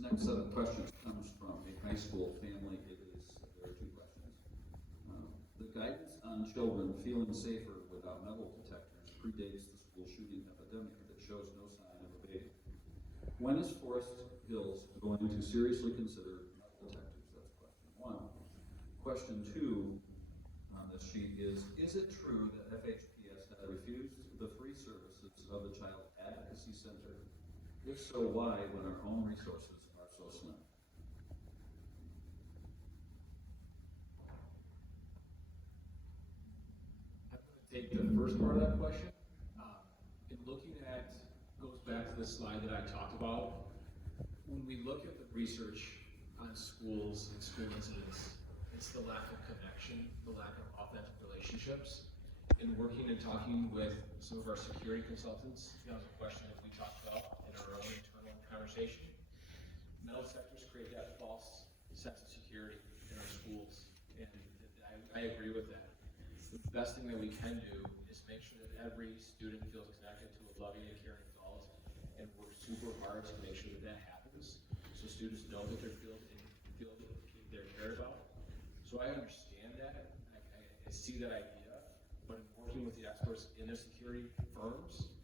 next set of questions comes from a high school family. There are two questions. The guidance on children feeling safer without metal detectors predates the school shooting epidemic that shows no sign of abating. When is Forest Hills going to seriously consider metal detectors? That's question one. Question two on this sheet is it true that FHPS has refused the free services of the Child Advocacy Center? If so, why, when our own resources are so slim? I'm going to take the first part of that question. In looking at, goes back to the slide that I talked about. When we look at the research on schools and school incidents, it's the lack of connection, the lack of authentic relationships. In working and talking with some of our security consultants, that was a question that we talked about in our own internal conversation. Metal detectors create that false sense of security in our schools, and I agree with that. The best thing that we can do is make sure that every student feels connected to a loving and caring adult, and work super hard to make sure that that happens, so students know that they're cared about. So I understand that, I see that idea, but in working with the experts in the security firms,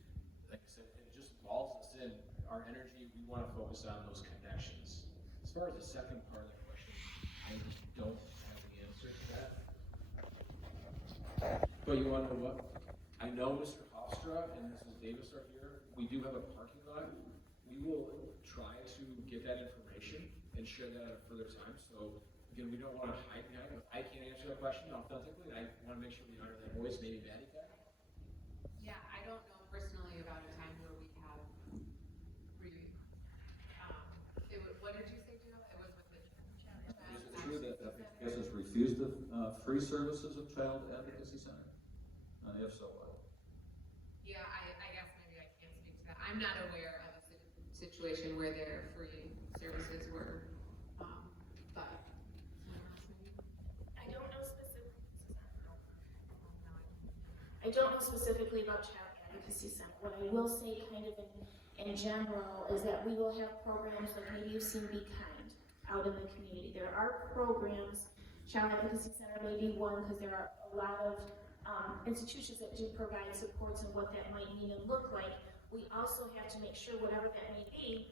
like I said, it just walls us in. Our energy, we want to focus on those connections. As far as the second part of the question, I don't have the answer to that. But you want to know what? I know Mr. Hofstra and Mrs. Davis are here. We do have a parking lot. We will try to get that information and share that at a further time. So again, we don't want to hide behind it. I can't answer that question authentically. I want to make sure we honor that voice. Maybe Maddie can. Yeah, I don't know personally about a time where we have what did you say, Jill? It was with the Is it true that FHPS has refused the free services of Child Advocacy Center? If so, what? Yeah, I guess maybe I can't speak to that. I'm not aware of a situation where their free services were, but someone else maybe? I don't know specifically about Child Advocacy Center. What I will say kind of in general is that we will have programs like maybe you've seen Be Kind out in the community. There are programs, Child Advocacy Center may be one because there are a lot of institutions that do provide supports and what that might mean and look like. We also have to make sure whatever that may be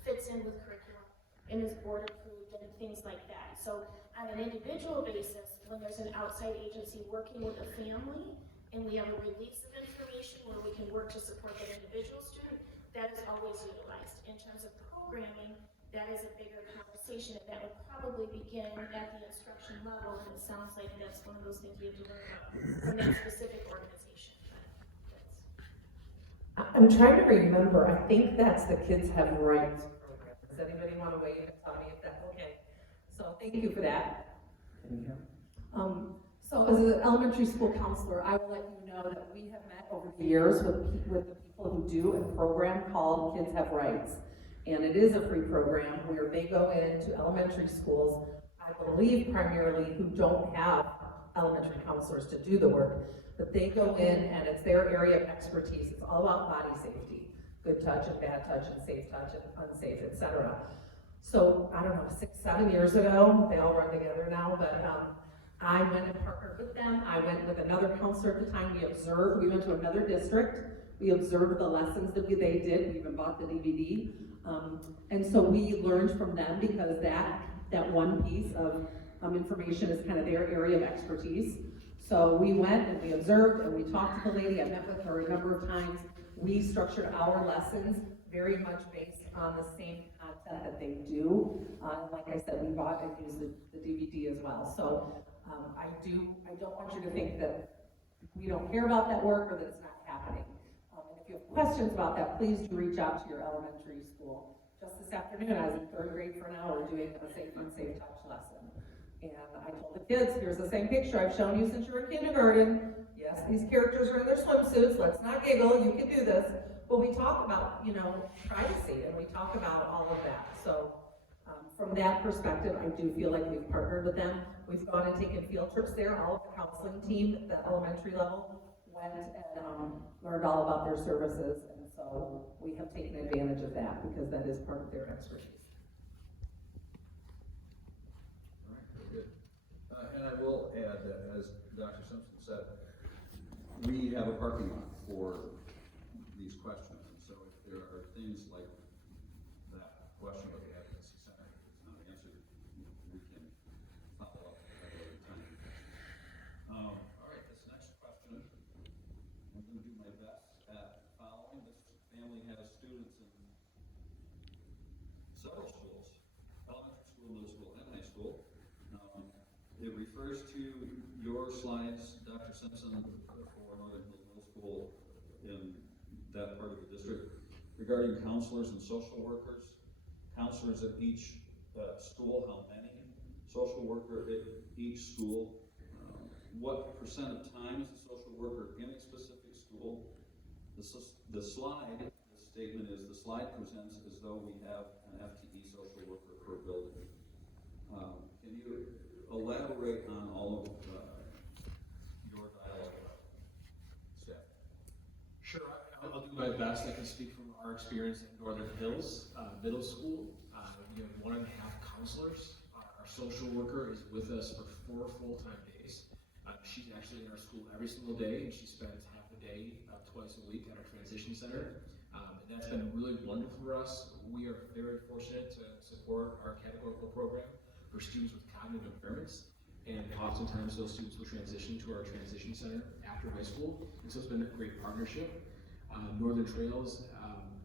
fits in with curriculum and is board approved and things like that. So on an individual basis, when there's an outside agency working with a family and we have a release of information where we can work to support that individual student, that is always utilized. In terms of programming, that is a bigger conversation, and that would probably begin at the instruction level, and it sounds like that's one of those things we have to learn about from that specific organization. I'm trying to remember, I think that's the Kids Have Rights program. Does anybody want to weigh in and tell me if that's okay? So thank you for that. Can you hear me? So as an elementary school counselor, I will let you know that we have met over the years with the people who do a program called Kids Have Rights. And it is a free program where they go into elementary schools, I believe primarily who don't have elementary counselors to do the work, but they go in and it's their area of expertise. It's all about body safety, good touch and bad touch and safe touch and unsafe, etc. So I don't know, 6, 7 years ago, they all run together now, but I went and partnered with them. I went with another counselor at the time. We went to another district. We observed the lessons that they did. We even bought the DVD. And so we learned from them because that one piece of information is kind of their area of expertise. So we went and we observed and we talked to the lady. I met with her a number of times. We structured our lessons very much based on the same content that they do. Like I said, we bought and used the DVD as well. So I don't want you to think that we don't care about that work or that it's not happening. And if you have questions about that, please do reach out to your elementary school. Just this afternoon, I was in 3rd grade for an hour doing a safe and unsafe touch lesson. And I told the kids, here's the same picture I've shown you since you were in kindergarten. Yes, these characters are in their swimsuits. Let's not giggle, you can do this. But we talk about, privacy, and we talk about all of that. So from that perspective, I do feel like we've partnered with them. We've gone and taken field trips there. All of the counseling team at the elementary level went and learned all about their services. And so we have taken advantage of that because that is part of their expertise. And I will add that, as Dr. Simpson said, we have a parking lot for these questions, and so if there are things like that question of the advocacy center is not answered, we can follow up at a later time. All right, this next question, I'm gonna do my best at following. This family has students in several schools, elementary school, middle school, and high school. It refers to your slides, Dr. Simpson, for Northern Hills Middle School in that part of the district, regarding counselors and social workers. Counselors at each school, how many? Social worker at each school. What percent of time is a social worker in a specific school? The slide, the statement is, the slide presents as though we have an FTE social worker per building. Can you elaborate on all of your dialogue with staff? Sure, I'll do my best. I can speak from our experience at Northern Hills Middle School. We have 1.5 counselors. Our social worker is with us for 4 full-time days. She's actually in our school every single day, and she spends half a day twice a week at our transition center. And that's been really wonderful for us. We are very fortunate to support our categorical program for students with cognitive impairments, and oftentimes those students will transition to our transition center after high school, and so it's been a great partnership. Northern Trails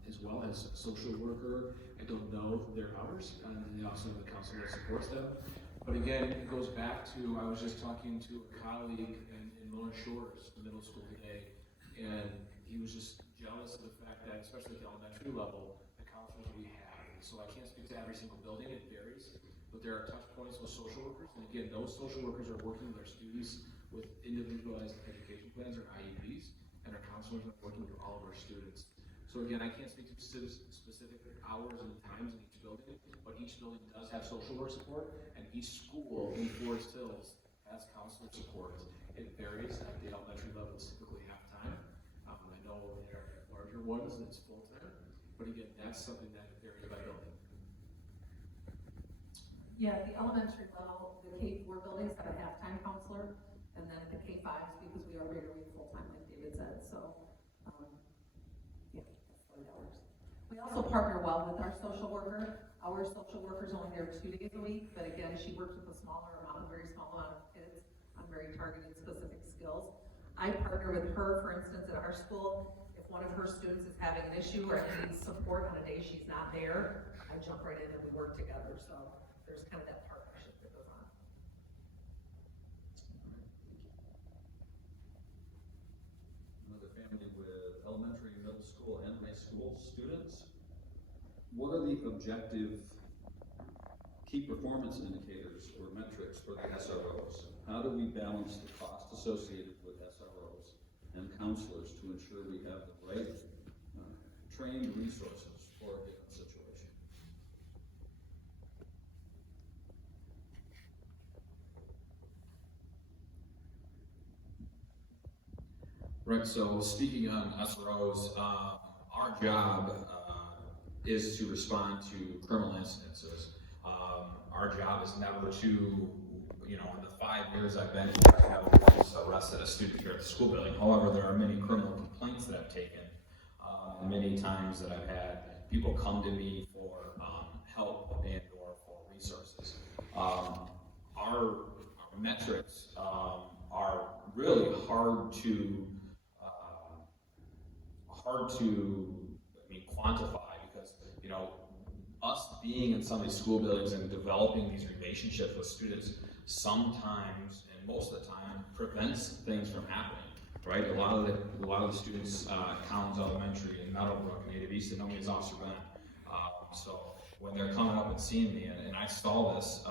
as well as a social worker. I don't know their hours, and they also have a counselor that supports them. But again, it goes back to, I was just talking to a colleague in Lawrence Shores Middle School today, and he was just jealous of the fact that, especially at the elementary level, the counselors we have. So I can't speak to every single building, it varies. But there are touch points with social workers, and again, those social workers are working with our students with individualized education plans or IEPs, and our counselors are working with all of our students. So again, I can't speak to specific hours and times in each building, but each building does have social work support, and each school in Forest Hills has counselor support. It varies. At the elementary level, it's typically half-time. I know there are larger ones that's full-time, but again, that's something that varies by building. Yeah, at the elementary level, the K-4 buildings have a half-time counselor, and then at the K-5s, because we are regularly full-time, like David said, so, yeah, that's the way that works. We also partner well with our social worker. Our social worker's only there 2 days a week, but again, she works with a very small amount of kids on very targeted specific skills. I partner with her, for instance, at our school. If one of her students is having an issue or needs support on a day she's not there, I jump right in and we work together, so there's kind of that partnership that goes on. Another family with elementary, middle school, and high school students. What are the objective key performance indicators or metrics for the SROs? How do we balance the cost associated with SROs and counselors to ensure we have the right trained resources for a given situation? Right, so speaking on SROs, our job is to respond to criminal incidences. Our job is never to, in the 5 years I've been here, I haven't arrested a student here at the school building. However, there are many criminal complaints that I've taken, and many times that I've had people come to me for help and or for resources. Our metrics are really hard to quantify, because us being in some of these school buildings and developing these relationships with students sometimes, and most of the time, prevents things from happening. Right, a lot of the students at Collins Elementary and Meadowbrook and Native East, know me as Officer Ben. So when they're coming up and seeing me, and I saw this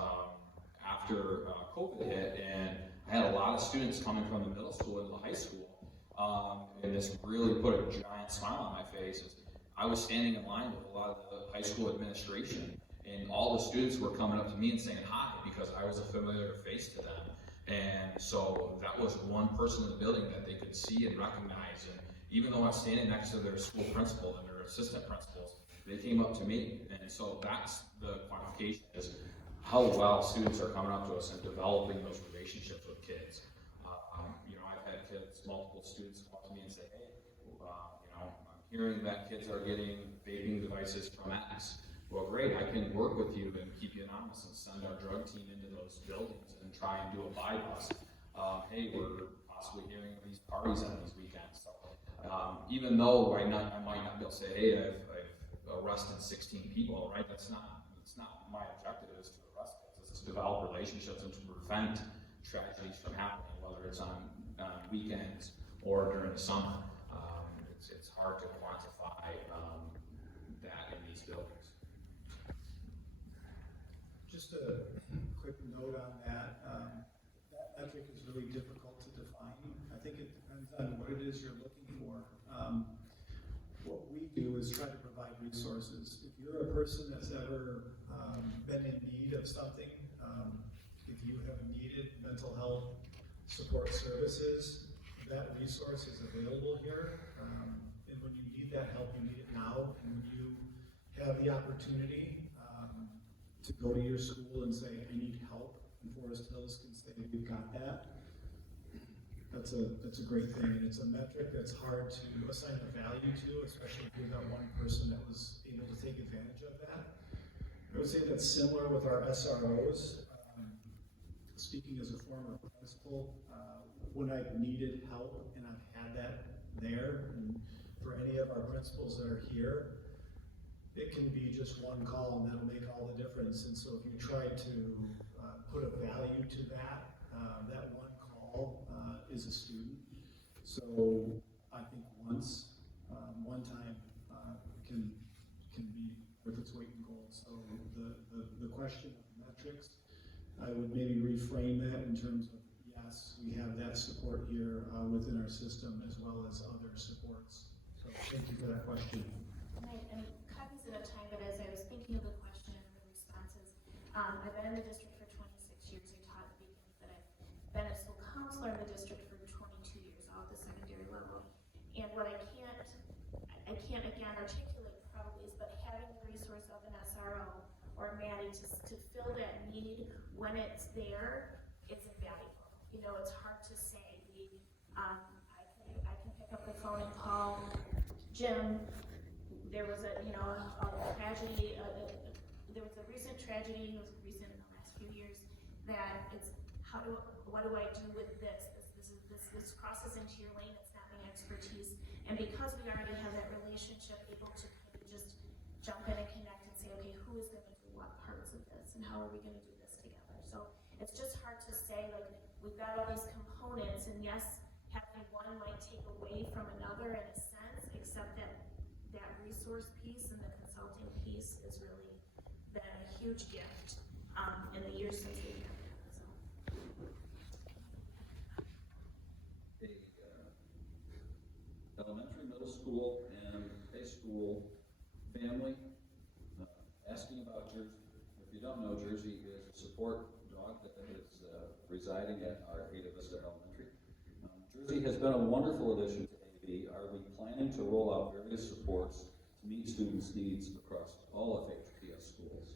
after COVID hit, and I had a lot of students coming from the middle school into the high school, and this really put a giant smile on my face. I was standing in line with a lot of the high school administration, and all the students were coming up to me and saying hi because I was a familiar face to them. And so that was one person in the building that they could see and recognize. And even though I was standing next to their school principal and their assistant principals, they came up to me. And so that's the quantification, is how well students are coming up to us and developing those relationships with kids. You know, I've had kids, multiple students come up to me and say, hey, you know, I'm hearing that kids are getting vaping devices from X. Well, great, I can work with you and keep you anonymous and send our drug team into those buildings and try and do a buy bust. Hey, we're possibly hearing of these parties on these weekends. So, even though I might not be able to say, hey, I've arrested 16 people, right? That's not my objective is to arrest kids. It's to develop relationships and to prevent tragedies from happening, whether it's on weekends or during the summer. It's hard to quantify that in these buildings. Just a quick note on that. That metric is really difficult to define. I think it depends on what it is you're looking for. What we do is try to provide resources. If you're a person that's ever been in need of something, if you have needed mental health support services, that resource is available here. And when you need that help, you need it now. And when you have the opportunity to go to your school and say, I need help, and Forest Hills can say, we've got that. That's a great thing, and it's a metric that's hard to assign a value to, especially if you've got one person that was able to take advantage of that. I would say that's similar with our SROs. Speaking as a former principal, when I've needed help and I've had that there, and for any of our principals that are here, it can be just one call and that'll make all the difference. And so if you try to put a value to that, that one call is a student. So I think one time can be worth its weight in gold. So the question of metrics, I would maybe reframe that in terms of, yes, we have that support here within our system as well as other supports. So thank you for that question. I'm cognizant of time, but as I was thinking of the question and the responses, I've been in the district for 26 years. I taught the weekends, but I've been a school counselor in the district for 22 years, all at the secondary level. And what I can't again articulate probably is, but having the resource of an SRO or Maddie to fill that need when it's there is invaluable. You know, it's hard to say. I can pick up the phone and call Jim. There was a tragedy, there was a recent tragedy, it was recent in the last few years, that it's, what do I do with this? This crosses into your lane, it's not my expertise. And because we already have that relationship, able to kind of just jump in and connect and say, okay, who is gonna do what parts of this and how are we gonna do this together? So it's just hard to say, like, we've got all these components, and yes, having one might take away from another in a sense, except that resource piece and the consulting piece has really been a huge gift in the years since we've had it. A elementary, middle school, and high school family asking about Jersey. If you don't know, Jersey is a support dog that is residing at our Ada Vista Elementary. Jersey has been a wonderful addition to AV. Are we planning to roll out various supports to meet students' needs across all FHPS schools?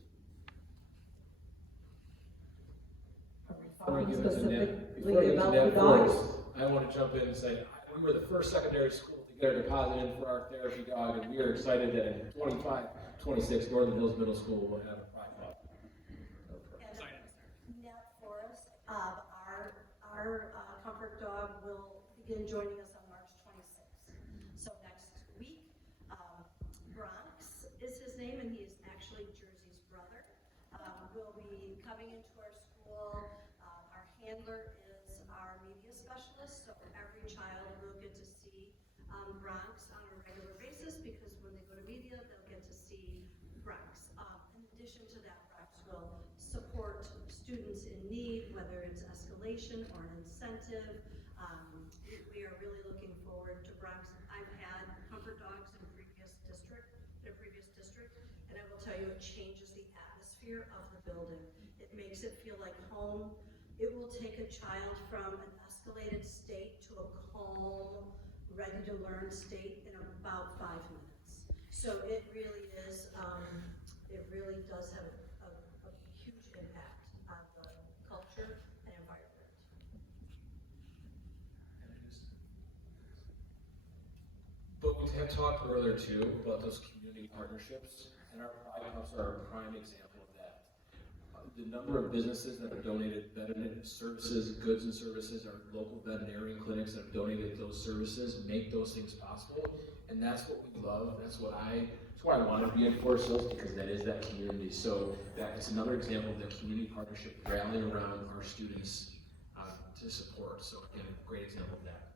Before I Talking give it to specifically Deb about the first, dogs. I want to jump in and say, we were the first secondary school to get our deposit in for our therapy dog, and we are excited that in 26, Northern Hills Middle School will have a pride dog. Nat Forrest, our comfort dog will begin joining us on March 26th. So next week, Bronx is his name, and he is actually Jersey's brother. Will be coming into our school. Our handler is our media specialist, so every child will get to see Bronx on a regular basis, because when they go to media, they'll get to see Bronx. In addition to that, Bronx will support students in need, whether it's escalation or an incentive. We are really looking forward to Bronx. I've had comfort dogs in a previous district, and I will tell you, it changes the atmosphere of the building. It makes it feel like home. It will take a child from an escalated state to a calm, ready to learn state in about 5 minutes. So it really is, it really does have a huge impact had talked earlier too about those community partnerships, and our Pride Cups are a prime example of that. The number of businesses that have donated veterinary services, goods and services, our local veterinarian clinics that have donated those services make those things possible, and that's what we love. That's why I want to reinforce those, because that is that community. So that it's another example of the community partnership rallying around our students to support. So again, great example of that.